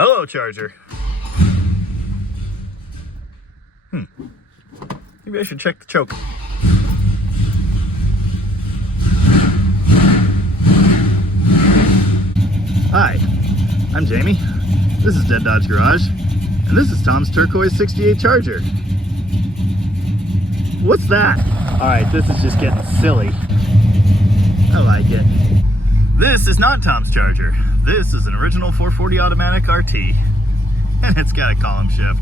Hello, Charger. Maybe I should check the choke. Hi, I'm Jamie. This is Dead Dodge Garage, and this is Tom's Turquoise 68 Charger. What's that? All right, this is just getting silly. I like it. This is not Tom's Charger. This is an original 440 automatic RT, and it's got a column shift.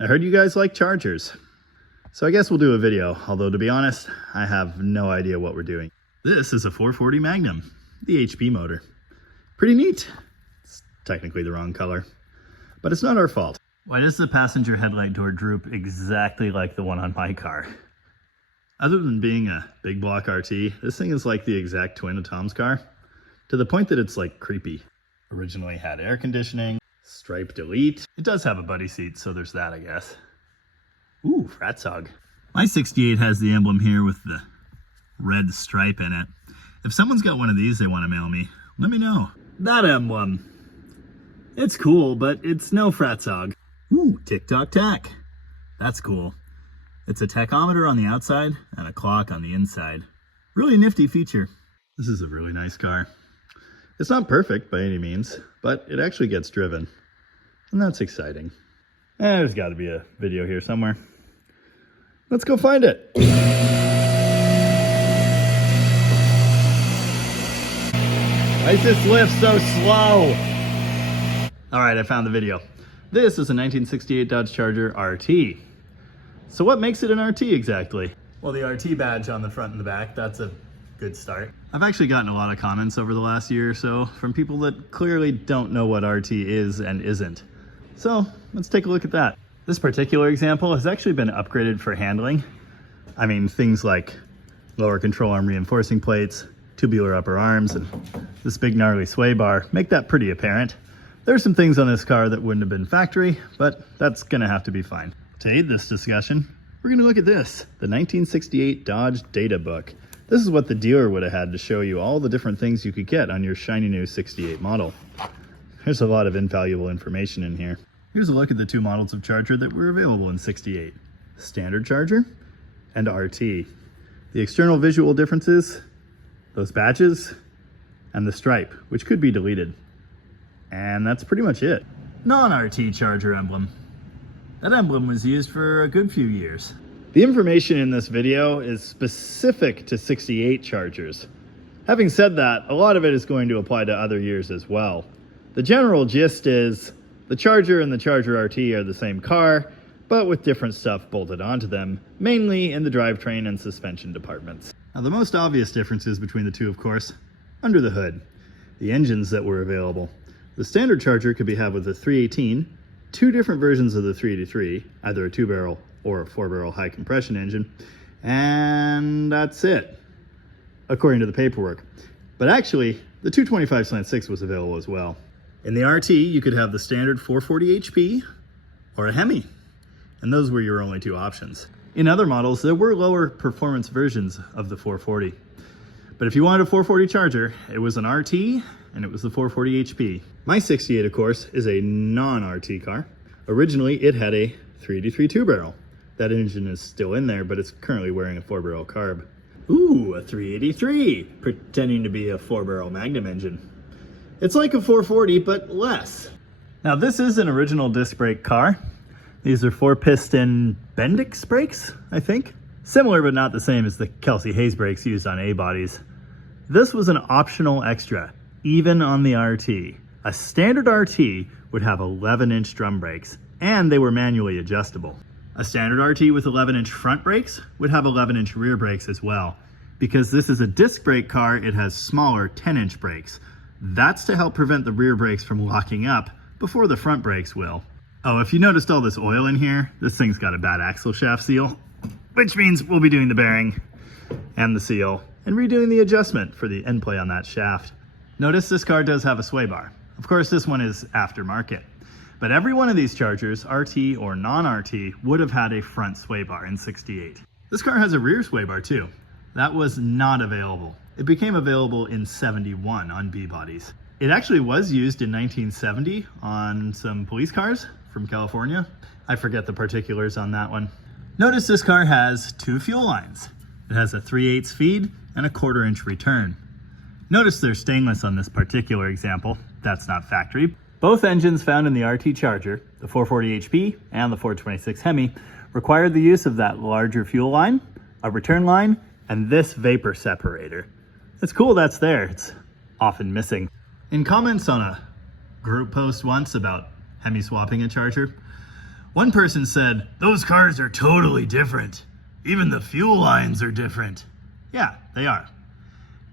I heard you guys like Chargers, so I guess we'll do a video, although to be honest, I have no idea what we're doing. This is a 440 Magnum, the HP motor. Pretty neat. It's technically the wrong color, but it's not our fault. Why does the passenger headlight door droop exactly like the one on my car? Other than being a big block RT, this thing is like the exact twin of Tom's car, to the point that it's like creepy. Originally had air conditioning, stripe delete. It does have a buddy seat, so there's that, I guess. Ooh, Fratzog. My 68 has the emblem here with the red stripe in it. If someone's got one of these they want to mail me, let me know. That emblem. It's cool, but it's no Fratzog. Ooh, Tick-Tock Tack. That's cool. It's a tachometer on the outside and a clock on the inside. Really nifty feature. This is a really nice car. It's not perfect by any means, but it actually gets driven. And that's exciting. There's got to be a video here somewhere. Let's go find it. Why is this lift so slow? All right, I found the video. This is a 1968 Dodge Charger RT. So what makes it an RT exactly? Well, the RT badge on the front and the back, that's a good start. I've actually gotten a lot of comments over the last year or so from people that clearly don't know what RT is and isn't. So let's take a look at that. This particular example has actually been upgraded for handling. I mean, things like lower control arm reinforcing plates, tubular upper arms, and this big gnarly sway bar make that pretty apparent. There's some things on this car that wouldn't have been factory, but that's gonna have to be fine. To aid this discussion, we're gonna look at this, the 1968 Dodge Data Book. This is what the dealer would have had to show you all the different things you could get on your shiny new 68 model. There's a lot of invaluable information in here. Here's a look at the two models of Charger that were available in 68. Standard Charger and RT. The external visual differences, those badges, and the stripe, which could be deleted. And that's pretty much it. Non-RT Charger emblem. That emblem was used for a good few years. The information in this video is specific to 68 Chargers. Having said that, a lot of it is going to apply to other years as well. The general gist is the Charger and the Charger RT are the same car, but with different stuff bolted onto them, mainly in the drivetrain and suspension departments. Now, the most obvious differences between the two, of course, under the hood. The engines that were available. The standard Charger could be had with a 318, two different versions of the 383, either a 2-barrel or a 4-barrel high compression engine, and that's it, according to the paperwork. But actually, the 225/6 was available as well. In the RT, you could have the standard 440 HP or a Hemi, and those were your only two options. In other models, there were lower performance versions of the 440. But if you wanted a 440 Charger, it was an RT and it was the 440 HP. My 68, of course, is a non-RT car. Originally, it had a 383 2-barrel. That engine is still in there, but it's currently wearing a 4-barrel carb. Ooh, a 383, pretending to be a 4-barrel Magnum engine. It's like a 440, but less. Now, this is an original disc brake car. These are 4-piston Bendix brakes, I think. Similar, but not the same as the Kelsey Hayes brakes used on A-bodies. This was an optional extra, even on the RT. A standard RT would have 11-inch drum brakes, and they were manually adjustable. A standard RT with 11-inch front brakes would have 11-inch rear brakes as well. Because this is a disc brake car, it has smaller 10-inch brakes. That's to help prevent the rear brakes from locking up before the front brakes will. Oh, if you noticed all this oil in here, this thing's got a bad axle shaft seal, which means we'll be doing the bearing and the seal and redoing the adjustment for the end play on that shaft. Notice this car does have a sway bar. Of course, this one is aftermarket, but every one of these Chargers, RT or non-RT, would have had a front sway bar in 68. This car has a rear sway bar too, that was not available. It became available in '71 on B-bodies. It actually was used in 1970 on some police cars from California. I forget the particulars on that one. Notice this car has two fuel lines. It has a 3/8 feed and a 1/4 inch return. Notice they're stainless on this particular example. That's not factory. Both engines found in the RT Charger, the 440 HP and the 426 Hemi, required the use of that larger fuel line, a return line, and this vapor separator. It's cool that's there. It's often missing. In comments on a group post once about Hemi swapping a Charger, one person said, "Those cars are totally different. Even the fuel lines are different." Yeah, they are.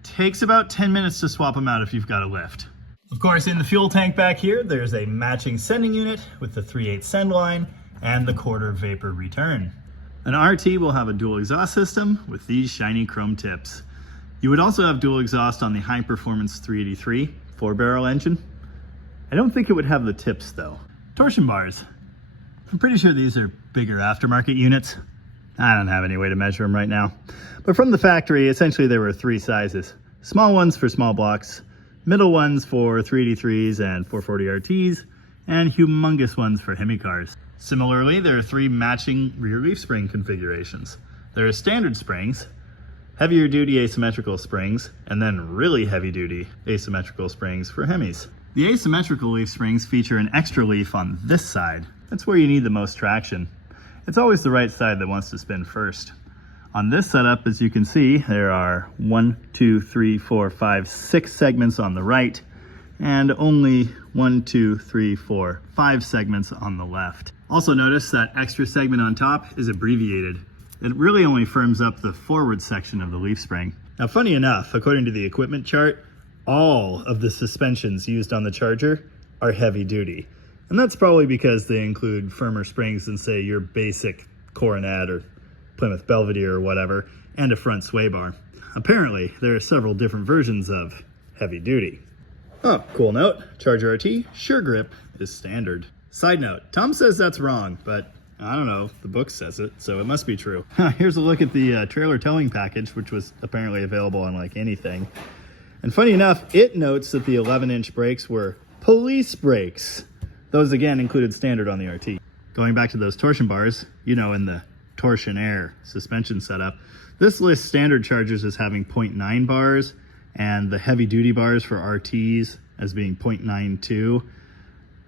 Takes about 10 minutes to swap them out if you've got a lift. Of course, in the fuel tank back here, there's a matching sending unit with the 3/8 send line and the 1/4 vapor return. An RT will have a dual exhaust system with these shiny chrome tips. You would also have dual exhaust on the high performance 383 4-barrel engine. I don't think it would have the tips though. Torsion bars. I'm pretty sure these are bigger aftermarket units. I don't have any way to measure them right now. But from the factory, essentially there were 3 sizes. Small ones for small blocks, middle ones for 383s and 440 RTs, and humongous ones for Hemi cars. Similarly, there are 3 matching rear leaf spring configurations. There are standard springs, heavier duty asymmetrical springs, and then really heavy duty asymmetrical springs for Hemis. The asymmetrical leaf springs feature an extra leaf on this side. That's where you need the most traction. It's always the right side that wants to spin first. On this setup, as you can see, there are 1, 2, 3, 4, 5, 6 segments on the right, and only 1, 2, 3, 4, 5 segments on the left. Also notice that extra segment on top is abbreviated. It really only firms up the forward section of the leaf spring. Now, funny enough, according to the equipment chart, all of the suspensions used on the Charger are heavy duty. And that's probably because they include firmer springs than, say, your basic Coronet or Plymouth Belvedere or whatever, and a front sway bar. Apparently, there are several different versions of heavy duty. Oh, cool note, Charger RT, Sure Grip is standard. Side note, Tom says that's wrong, but I don't know, the book says it, so it must be true. Here's a look at the trailer towing package, which was apparently available on like anything. And funny enough, it notes that the 11-inch brakes were police brakes. Those again included standard on the RT. Going back to those torsion bars, you know, in the Torsionaire suspension setup, this lists standard Chargers as having 0.9 bars and the heavy duty bars for RTs as being 0.92.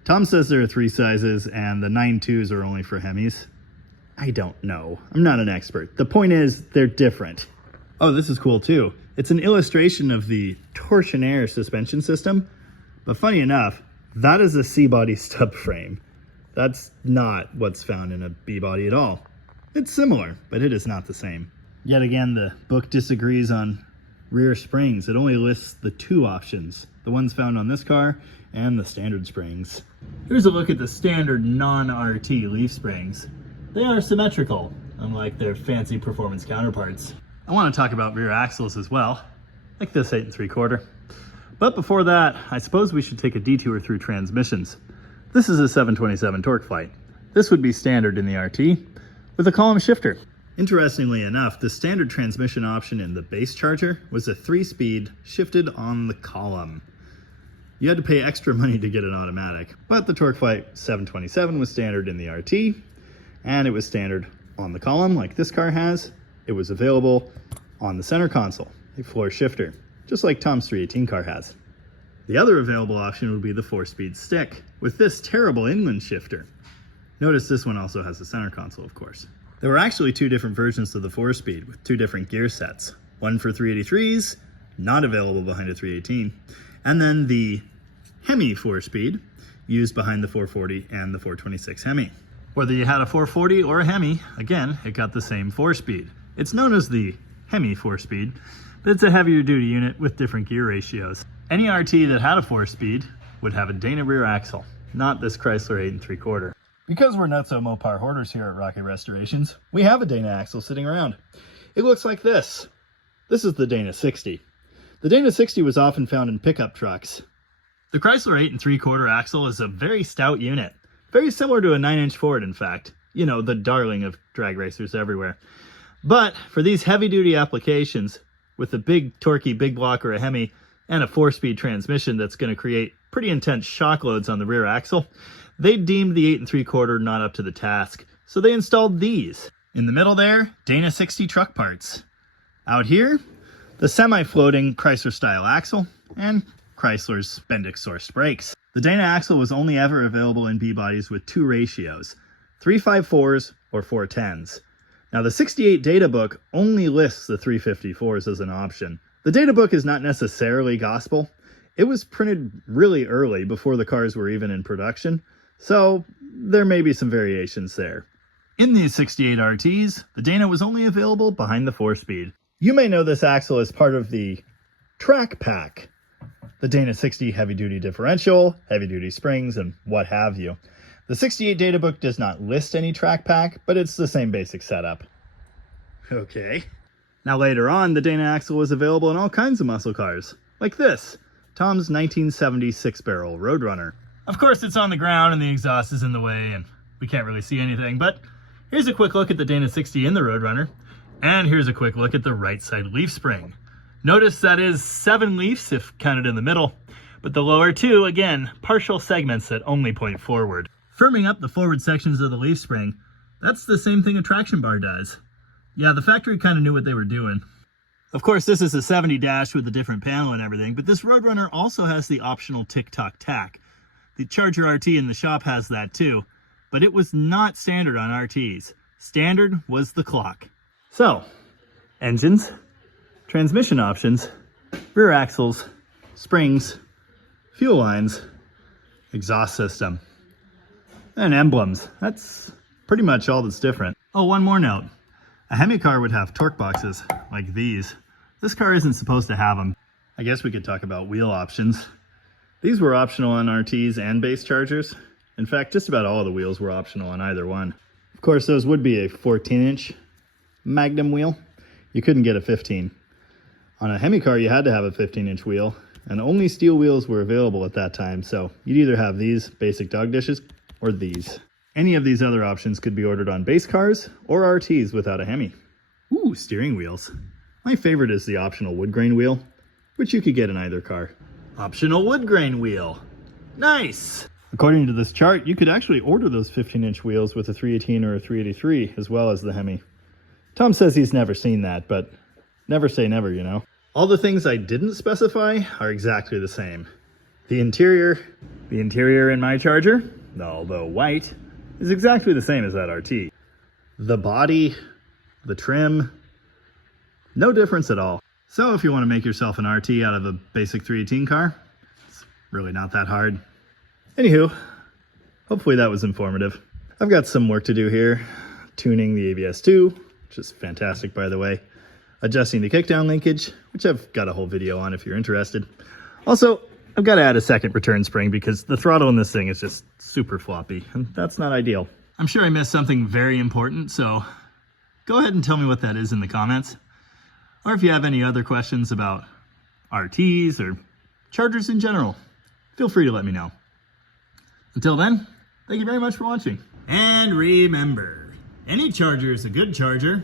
Tom says there are 3 sizes and the 9.2s are only for Hemis. I don't know. I'm not an expert. The point is they're different. Oh, this is cool too. It's an illustration of the Torsionaire suspension system, but funny enough, that is a C-body stub frame. That's not what's found in a B-body at all. It's similar, but it is not the same. Yet again, the book disagrees on rear springs. It only lists the 2 options, the ones found on this car and the standard springs. Here's a look at the standard non-RT leaf springs. They are symmetrical, unlike their fancy performance counterparts. I want to talk about rear axles as well, like this 8 3/4. But before that, I suppose we should take a detour through transmissions. This is a 727 TorqueFlite. This would be standard in the RT with a column shifter. Interestingly enough, the standard transmission option in the base Charger was a 3-speed shifted on the column. You had to pay extra money to get an automatic, but the TorqueFlite 727 was standard in the RT, and it was standard on the column like this car has. It was available on the center console, a floor shifter, just like Tom's 318 car has. The other available option would be the 4-speed stick with this terrible inland shifter. Notice this one also has a center console, of course. There were actually 2 different versions of the 4-speed with 2 different gear sets. One for 383s, not available behind a 318, and then the Hemi 4-speed used behind the 440 and the 426 Hemi. Whether you had a 440 or a Hemi, again, it got the same 4-speed. It's known as the Hemi 4-speed, but it's a heavier duty unit with different gear ratios. Any RT that had a 4-speed would have a Dana rear axle, not this Chrysler 8 3/4. Because we're nutso Mopar hoarders here at Rocket Restorations, we have a Dana axle sitting around. It looks like this. This is the Dana 60. The Dana 60 was often found in pickup trucks. The Chrysler 8 3/4 axle is a very stout unit. Very similar to a 9-inch Ford, in fact. You know, the darling of drag racers everywhere. But for these heavy-duty applications, with a big torquey big block or a Hemi and a 4-speed transmission that's going to create pretty intense shock loads on the rear axle, they deemed the 8 3/4 not up to the task, so they installed these. In the middle there, Dana 60 truck parts. Out here, the semi-floating Chrysler-style axle and Chrysler's Bendix-sourced brakes. The Dana axle was only ever available in B-bodies with 2 ratios, 354s or 410s. Now the 68 data book only lists the 354s as an option. The data book is not necessarily gospel. It was printed really early before the cars were even in production, so there may be some variations there. In these 68 RTs, the Dana was only available behind the 4-speed. You may know this axle as part of the track pack, the Dana 60 heavy-duty differential, heavy-duty springs, and what have you. The 68 data book does not list any track pack, but it's the same basic setup. Okay. Now later on, the Dana axle was available in all kinds of muscle cars, like this, Tom's 1970 6-barrel Roadrunner. Of course, it's on the ground and the exhaust is in the way and we can't really see anything, but here's a quick look at the Dana 60 in the Roadrunner, and here's a quick look at the right side leaf spring. Notice that is 7 leaves if counted in the middle, but the lower 2, again, partial segments that only point forward. Firming up the forward sections of the leaf spring, that's the same thing a traction bar does. Yeah, the factory kind of knew what they were doing. Of course, this is a 70 dash with a different panel and everything, but this Roadrunner also has the optional tick-tock tack. The Charger RT in the shop has that too, but it was not standard on RTs. Standard was the clock. So, engines, transmission options, rear axles, springs, fuel lines, exhaust system, and emblems. That's pretty much all that's different. Oh, one more note. A Hemi car would have torque boxes like these. This car isn't supposed to have them. I guess we could talk about wheel options. These were optional on RTs and base Chargers. In fact, just about all of the wheels were optional on either one. Of course, those would be a 14-inch Magnum wheel. You couldn't get a 15. On a Hemi car, you had to have a 15-inch wheel, and only steel wheels were available at that time, so you'd either have these basic dog dishes or these. Any of these other options could be ordered on base cars or RTs without a Hemi. Ooh, steering wheels. My favorite is the optional wood grain wheel, which you could get in either car. Optional wood grain wheel. Nice! According to this chart, you could actually order those 15-inch wheels with a 318 or a 383 as well as the Hemi. Tom says he's never seen that, but never say never, you know. All the things I didn't specify are exactly the same. The interior in my Charger, although white, is exactly the same as that RT. The body, the trim, no difference at all. So if you want to make yourself an RT out of a basic 318 car, it's really not that hard. Anywho, hopefully that was informative. I've got some work to do here. Tuning the ABS2, which is fantastic by the way. Adjusting the kickdown linkage, which I've got a whole video on if you're interested. Also, I've got to add a second return spring because the throttle in this thing is just super floppy, and that's not ideal. I'm sure I missed something very important, so go ahead and tell me what that is in the comments. Or if you have any other questions about RTs or Chargers in general, feel free to let me know. Until then, thank you very much for watching. And remember, any Charger is a good Charger